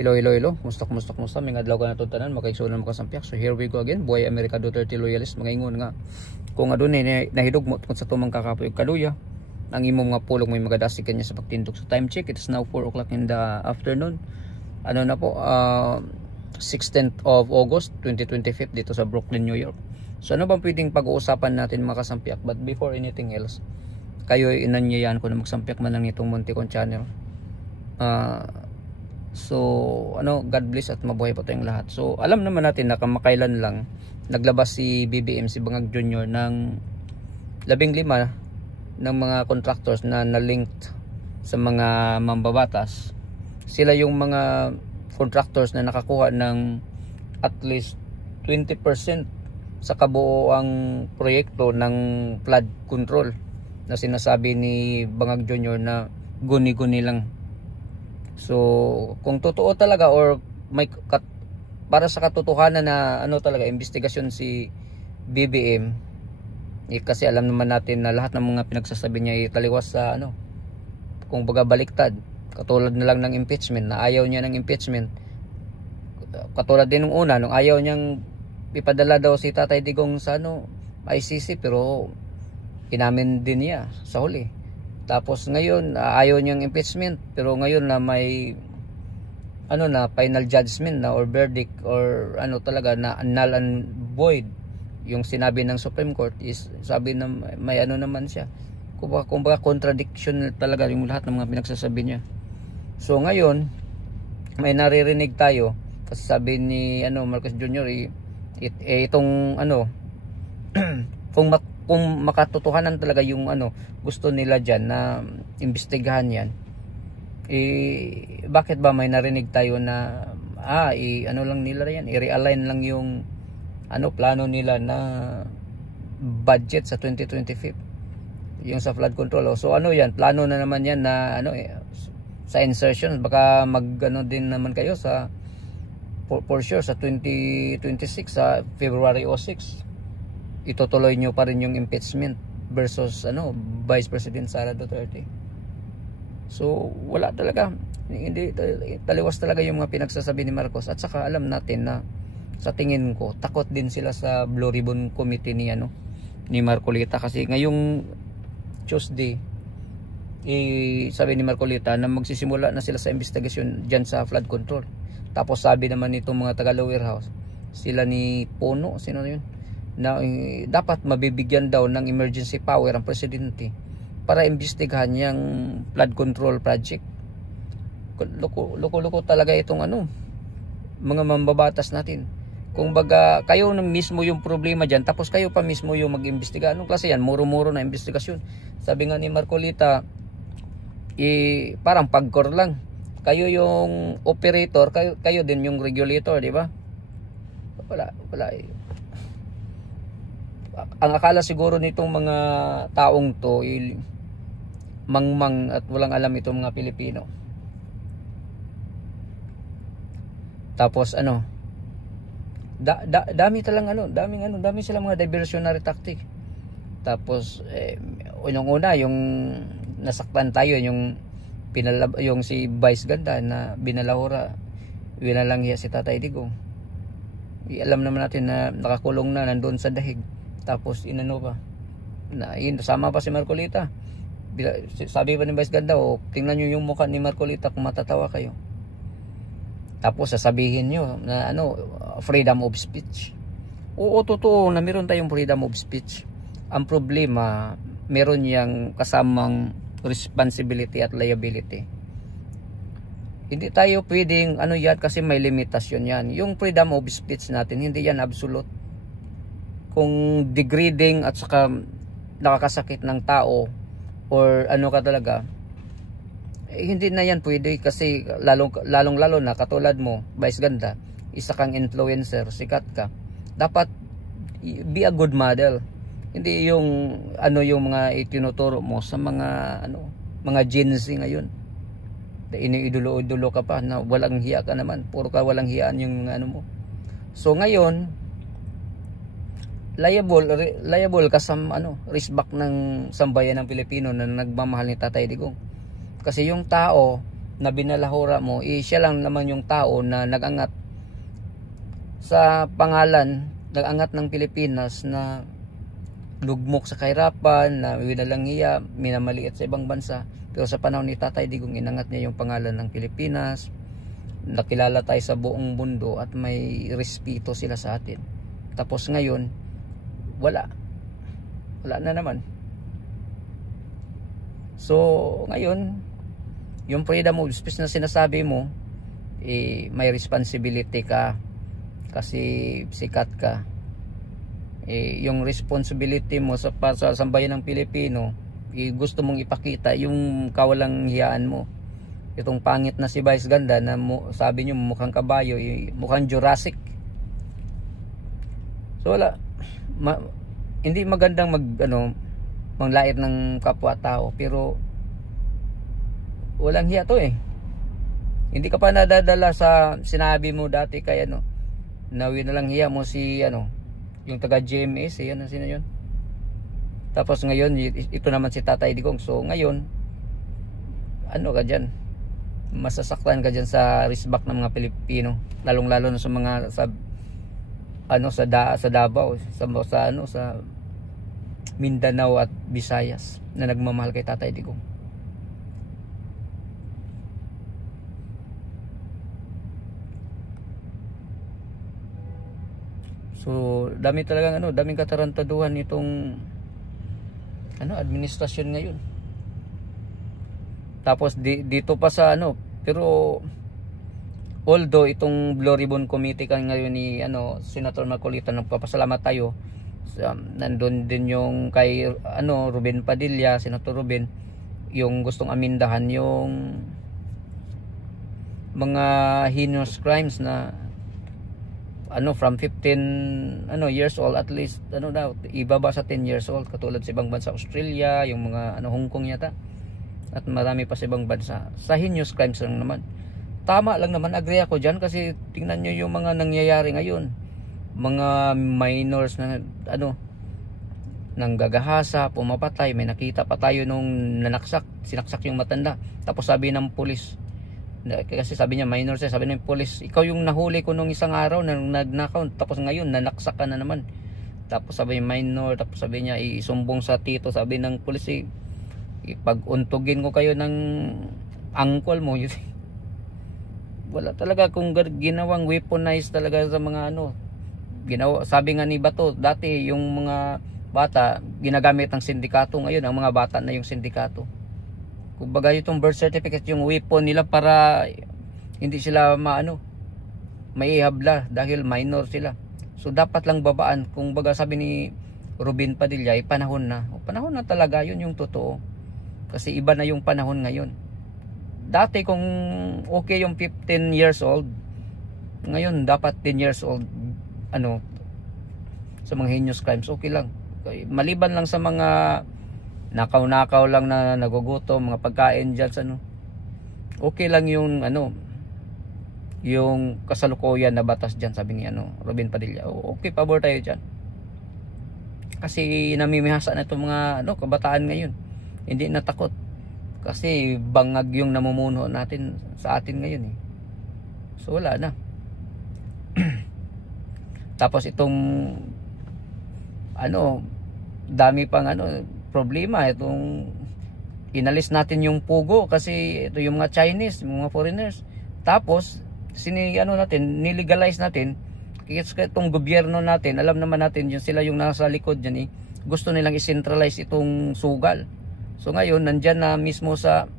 Hello, hello, hello. Kumusta? May adlaw ka na tanan, makaigsunan mo kasampyak. So here we go again. Buhay America Duterte loyalist, mga ingon nga. Kung adunay nahidog mo kung sa tumang kakapoy kaluya, ang imong mga pulong may magadasig kanya sa pagtindog. So time check, it is now 4 o'clock in the afternoon. Ano na po, 16th of August 2025 dito sa Brooklyn, New York. So ano bang pwedeng pag-uusapan natin mga kasampyak? But before anything else, kayo inanyayahan ko na magsampyak man lang itong Muntikon channel. So God bless at mabuhay po tayong lahat. So alam naman natin na kamakailan lang naglabas si BBM, si Bangag Jr. ng 15 ng mga contractors na na-linked sa mga mambabatas. Sila yung mga contractors na nakakuha ng at least 20% sa kabuoang proyekto ng flood control na sinasabi ni Bangag Jr. na guni-guni lang. So kung totoo talaga or may para sa katotohanan na talaga investigasyon si BBM, kasi alam naman natin na lahat ng mga pinagsasabi niya ay taliwas sa kung baga baliktad. Katulad na lang ng impeachment, na ayaw niya ng impeachment. Katulad din nung una, nung ayaw niyang ipadala daw si Tatay Digong sa ICC, pero inamin din niya sa huli. Tapos ngayon ayaw niyang impeachment, pero ngayon na may na final judgment na or verdict or talaga na null and void yung sinabi ng Supreme Court, is sabi na may naman siya. Kumbaga contradiction talaga yung lahat ng mga pinagsasabi niya. So ngayon may naririnig tayo kasi sabi ni Marcos Jr. Itong kung makatotohanan talaga yung gusto nila dyan na imbestigahan yan, bakit ba may narinig tayo na lang nila yan, i-realign lang yung plano nila na budget sa 2025 yung sa flood control. So yan, plano na naman yan na sa insertion, baka din naman kayo sa for sure sa 2026 sa February 6 itutuloy nyo pa rin yung impeachment versus Vice President Sara Duterte. So wala talaga, hindi taliwas talaga yung mga pinagsasabi ni Marcos. At saka alam natin na sa tingin ko takot din sila sa Blue Ribbon Committee ni Marcolita, kasi ngayong Tuesday sabi ni Marcolita na magsisimula na sila sa investigasyon dyan sa flood control. Tapos sabi naman nitong mga taga Lower House, sila ni Pono, sino yun, na dapat mabibigyan daw ng emergency power ang presidente para imbestigahan yung flood control project. Loko talaga itong mga mambabatas natin. Kung baga kayo na mismo yung problema dyan, tapos kayo pa mismo yung mag-imbestiga. Anong klase yan? Muro-muro na investigasyon. Sabi nga ni Marcolita, parang pagkor lang. Kayo yung operator, kayo din yung regulator, di ba? Wala. Ang akala siguro nitong mga taong to mangmang at walang alam itong mga Pilipino. Tapos dami silang mga diversionary tactic. Tapos unang-una yung nasaktan tayo, yung si Vice Ganda na binalahura, winalanghiya si Tatay Digong. Alam naman natin na nakakulong na, nandoon sa dahig. Tapos pa na sama pa si Marcolita. Sabi pa ni Vice Ganda, tingnan nyo yung mukha ni Marcolita kung matatawa kayo. Tapos sasabihin nyo na freedom of speech. Oo, totoo na meron tayong freedom of speech. Ang problema, meron yang kasamang responsibility at liability. Hindi tayo pwedeng yan, kasi may limitasyon yan. Yung freedom of speech natin, hindi yan absolute. Kung degrading at saka nakakasakit ng tao or ka talaga, hindi na yan pwede, kasi lalong na katulad mo, Vice Ganda, isa kang influencer, sikat ka, dapat be a good model. Hindi yung yung mga itinuturo mo sa mga mga Gen Z ngayon. Iniidolo-idolo ka pa na walang hiya ka naman. Puro ka walang hiyaan yung mga mo. So ngayon liable ka sa risk back ng sambayan ng Pilipino na nagmamahal ni Tatay Digong. Kasi yung tao na binalahura mo, siya lang naman yung tao na nagangat sa pangalan, nagangat ng Pilipinas na lugmok sa kahirapan, na winalang hiya, minamaliit sa ibang bansa. Pero sa panahon ni Tatay Digong, inangat niya yung pangalan ng Pilipinas, nakilala tayo sa buong mundo at may respeto sila sa atin. Tapos ngayon, wala na naman. So ngayon, yung freedom of speech na sinasabi mo, may responsibility ka kasi sikat ka. Yung responsibility mo sa sambayan ng Pilipino, gusto mong ipakita yung kawalang hiyaan mo. Itong pangit na si Vice Ganda na sabi nyo mukhang kabayo, mukhang Jurassic. So wala, hindi magandang manglait ng kapwa-tao, pero walang hiya to Hindi ka pa nadadala sa sinabi mo dati kay na winalang hiya mo si yung taga GMS, sino yun? Tapos ngayon ito naman si Tatay Digong. So ngayon ka dyan, masasaktan ka dyan sa respect ng mga Pilipino, lalong-lalo na sa mga sa Davao, sa Mindanao at Visayas na nagmamahal kay Tatay Digong. So dami talagang daming katarantaduhan itong administrasyon ngayon. Tapos dito pa sa pero although itong Blue Ribbon Committee ngayon ni Senator Marcolita, nagpapasalamat tayo. Nandun din yung kay Ruben Padilla, Senator Ruben, yung gustong amindahan yung mga heinous crimes na from 15 years old at least ibaba sa 10 years old, katulad sa ibang bansa, Australia, yung mga Hong Kong yata, at marami pa sa ibang bansa. Sa heinous crimes lang naman, tama lang naman, agree ako dyan, kasi tingnan nyo yung mga nangyayari ngayon, mga minors na nanggagahasa, pumapatay. May nakita pa tayo nung sinaksak yung matanda, tapos sabi ng pulis, kasi sabi niya minor siya, sabi ng pulis, ikaw yung nahuli ko nung isang araw na nagnakaw, tapos ngayon nanaksak ka na naman. Tapos sabi niya minor, tapos sabi niya isumbong sa tito, sabi ng pulis, ipag-untugin ko kayo ng uncle mo. Wala talaga kung ginawang weaponize talaga sa mga sabi nga ni Bato dati, yung mga bata ginagamit ng sindikato, ngayon ang mga bata na yung sindikato. Kumbaga itong birth certificate yung weapon nila para hindi sila maihabla dahil minor sila. So dapat lang babaan. Kung baga sabi ni Ruben Padilla, panahon na. Panahon na talaga, yun yung totoo. Kasi iba na yung panahon ngayon. Dati kung okay yung 15 years old, ngayon dapat 10 years old sa mga heinous crimes, okay lang. Maliban lang sa mga nakaw-nakaw lang na nagugutom, mga pagkain dyan sa okay lang yung yung kasalukuyan na batas dyan, sabi ni Ruben Padilla. Okay, pabor tayo dyan. Kasi namimihasa na itong mga kabataan ngayon, hindi na takot. Kasi bangag yung namumuno natin sa atin ngayon So wala na. Tapos itong dami pang problema, itong inalis natin yung pugo kasi ito yung mga Chinese, mga foreigners. Tapos nilegalize natin. Kasi itong gobyerno natin, alam naman natin yung sila yung nasa likod dyan gusto nilang i-centralize itong sugal. So ngayon nandyan na mismo sa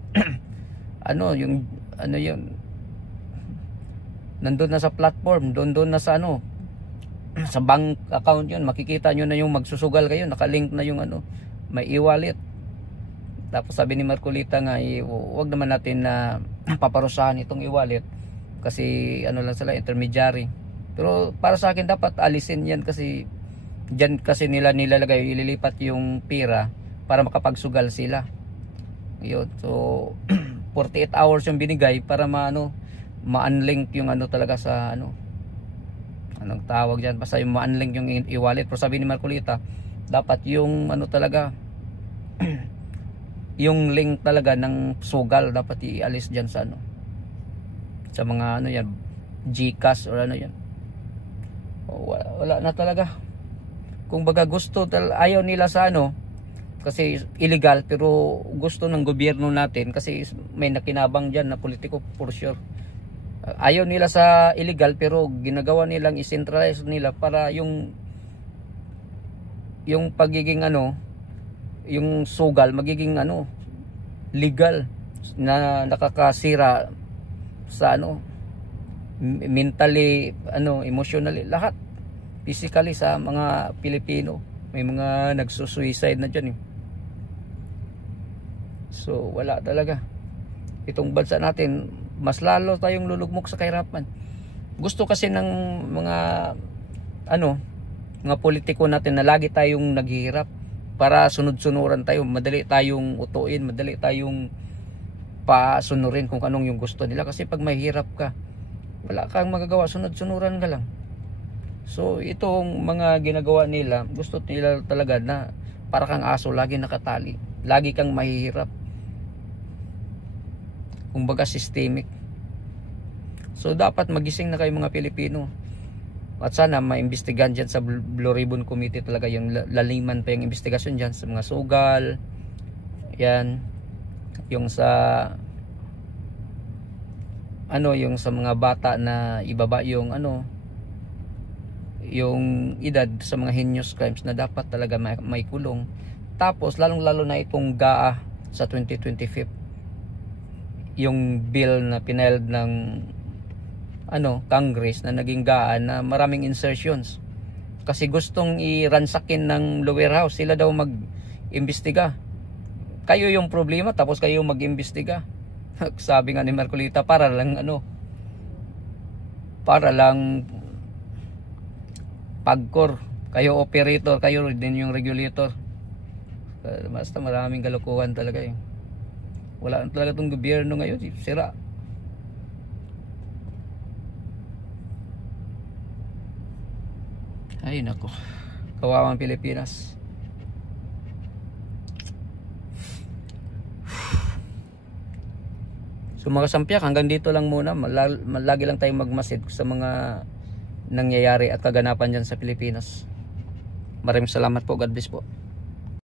nandun na sa platform, doon na sa sa bank account yun, makikita nyo na yung magsusugal kayo, nakalink na yung may e-wallet. Tapos sabi ni Marcolita nga, wag naman natin na paparusahan itong e-wallet kasi lang sila, intermediary. Pero para sa akin dapat alisin yan, kasi dyan kasi nila nilalagay, ililipat yung pira para makapagsugal sila. Yun. So 48 hours yung binigay para ma-unlink yung talaga sa anong tawag dyan, basta yung ma-unlink yung e-wallet. Pero sabi ni Marcolita, dapat yung talaga yung link talaga ng sugal dapat ialis dyan sa sa mga ano yan, GCash or ano yan. Wala na talaga. Kung baga gusto, ayaw nila sa ano, kasi illegal, pero gusto ng gobyerno natin kasi may nakinabang dyan na politiko for sure. Ayaw nila sa illegal, pero ginagawa nilang i-centralize nila para yung pagiging ano, yung sugal magiging ano, legal, na nakakasira sa ano, mentally, ano, emotionally, lahat, physically sa mga Pilipino. May mga nagsusuicide na dyan eh. So wala talaga. Itong bansa natin, mas lalo tayong lulugmok sa kahirapan. Gusto kasi ng mga ano, mga politiko natin na lagi tayong naghihirap para sunod-sunuran tayo, madali tayong utuin, madali tayong pasunurin kung anong yung gusto nila. Kasi pag mahirap ka, wala kang magagawa, sunod-sunuran ka lang. So itong mga ginagawa nila, gusto nila talaga na para kang aso, lagi nakatali, lagi kang mahihirap. Kumbaga systemic. So dapat magising na kayo mga Pilipino. At sana maimbestigahan dyan sa Blue Ribbon Committee talaga, yung laliman pa yung investigasyon dyan sa mga sugal. Yan. Yung sa ano, yung sa mga bata na ibaba yung ano, yung edad sa mga heinous crimes na dapat talaga may kulong. Tapos lalong lalo na itong GAA sa 2025, yung bill na piniled ng ano, Congress na naging GAA na maraming insertions kasi gustong i-ransakin ng lower house. Sila daw mag-imbestiga. Kayo yung problema tapos kayo mag-imbestiga. Sabi nga ni Marcolita, para lang ano, para lang pagkor, kayo operator, kayo din yung regulator. Basta maraming kalokohan talaga eh. Wala talaga itong gobyerno ngayon, sira. Ay nako, kawawang Pilipinas. So mga kasampiak, hanggang dito lang muna. Lagi lang tayong magmasid sa mga nangyayari at kaganapan dyan sa Pilipinas. Maraming salamat po. God bless po.